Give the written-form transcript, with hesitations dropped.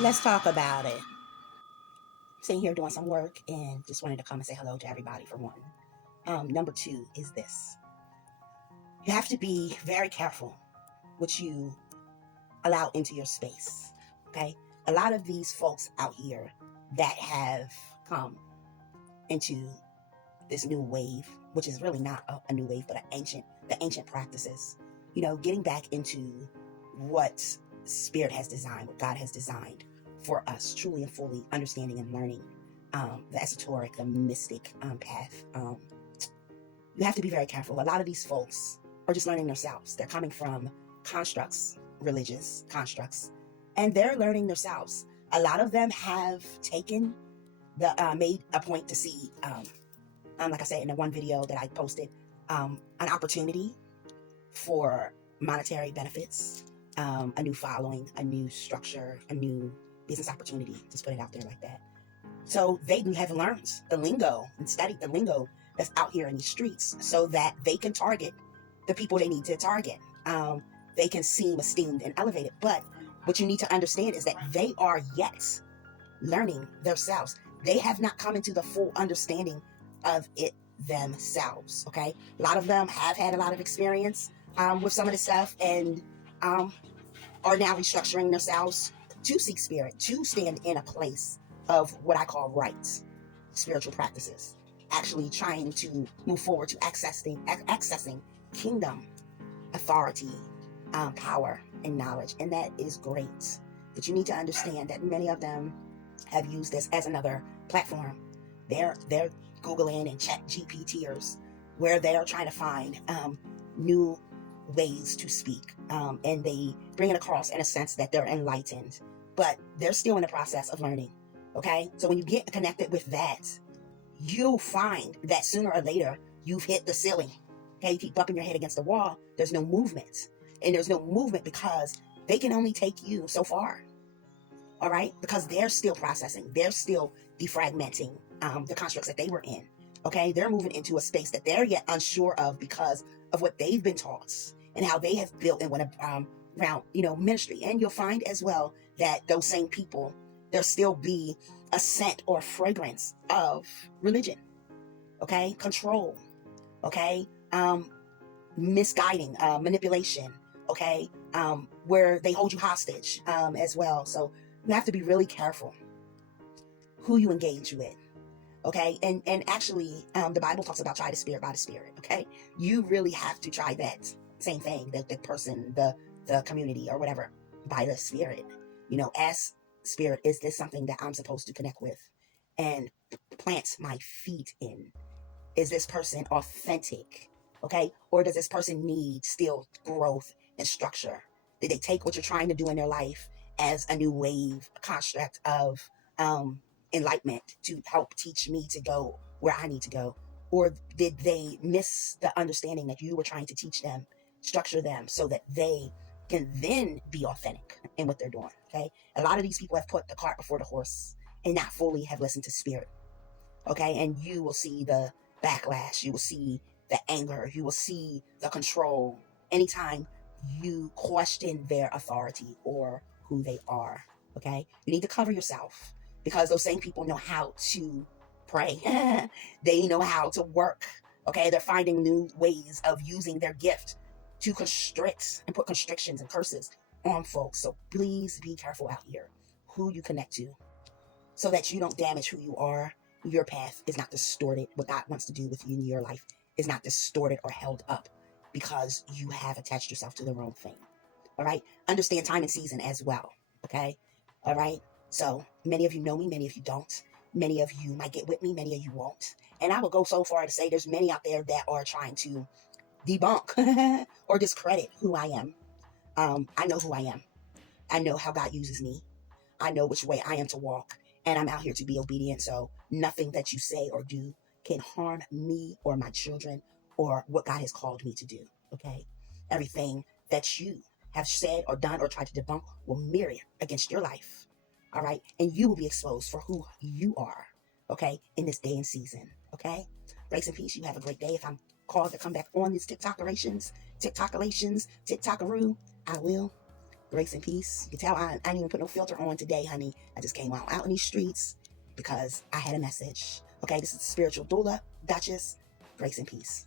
Let's talk about it. Sitting here doing some work and just wanted to come and say hello to everybody for one. Number two is this. You have to be very careful what you allow into your space. Okay? A lot of these folks out here that have come into this new wave, which is really not a new wave, but the ancient practices, getting back into what Spirit has designed, what God has designed for us, truly and fully understanding and learning the esoteric, the mystic path. You have to be very careful. A lot of these folks are just learning themselves. They're coming from constructs, religious constructs, and they're learning themselves. A lot of them have taken made a point to see, like I said in the one video that I posted, an opportunity for monetary benefits, a new following, a new structure, a new business opportunity. Just put it out there like that. So they have learned the lingo and studied the lingo that's out here in these streets so that they can target the people they need to target. They can seem esteemed and elevated. But what you need to understand is that they are yet learning themselves. They have not come into the full understanding of it themselves. Okay. A lot of them have had a lot of experience with some of this stuff and are now restructuring themselves to seek spirit, to stand in a place of what I call rights, spiritual practices, actually trying to move forward to accessing kingdom authority, power, and knowledge. And that is great. But you need to understand that many of them have used this as another platform. They're Googling and chat GPTers where they are trying to find new ways to speak. And they bring it across in a sense that they're enlightened, but they're still in the process of learning. Okay. So when you get connected with that, you'll find that sooner or later you've hit the ceiling. Okay. You keep bumping your head against the wall. There's no movement, and there's no movement because they can only take you so far. All right. Because they're still processing. They're still defragmenting the constructs that they were in. Okay. They're moving into a space that they're yet unsure of because of what they've been taught and how they have built and went around, ministry. And you'll find as well that those same people, there'll still be a scent or fragrance of religion. Okay. Control. Okay. Misguiding, manipulation. Okay. Where they hold you hostage, as well. So you have to be really careful who you engage with. Okay. And actually, the Bible talks about try the spirit by the spirit. Okay. You really have to try that same thing, the person, the community or whatever, by the spirit. Ask spirit, is this something that I'm supposed to connect with and plant my feet in? Is this person authentic? Okay. Or does this person need still growth and structure? Did they take what you're trying to do in their life as a new wave, a construct of enlightenment to help teach me to go where I need to go? Or did they miss the understanding that you were trying to teach them, structure them so that they can then be authentic in what they're doing? Okay. A lot of these people have put the cart before the horse and not fully have listened to spirit. Okay. And you will see the backlash. You will see the anger. You will see the control anytime you question their authority or who they are. Okay. You need to cover yourself because those same people know how to pray. They know how to work. Okay. They're finding new ways of using their gift to constrict and put constrictions and curses on folks. So please be careful out here who you connect to so that you don't damage who you are. Your path is not distorted. What God wants to do with you in your life is not distorted or held up because you have attached yourself to the wrong thing. All right. Understand time and season as well. Okay. All right. So many of you know me, many of you don't. Many of you might get with me, many of you won't. And I will go so far to say there's many out there that are trying to debunk or discredit who I am. I know who I am. I know how God uses me. I know which way I am to walk, and I'm out here to be obedient. So nothing that you say or do can harm me or my children or what God has called me to do. Okay. Everything that you have said or done or tried to debunk will mirror against your life. All right. And you will be exposed for who you are. Okay. In this day and season. Okay. Grace and peace. You have a great day. If I'm called to come back on this TikTokaroo, I will. Grace and peace. You can tell I didn't even put no filter on today, honey. I just came out in these streets because I had a message. Okay, this is the spiritual doula, Duchess. Grace and peace.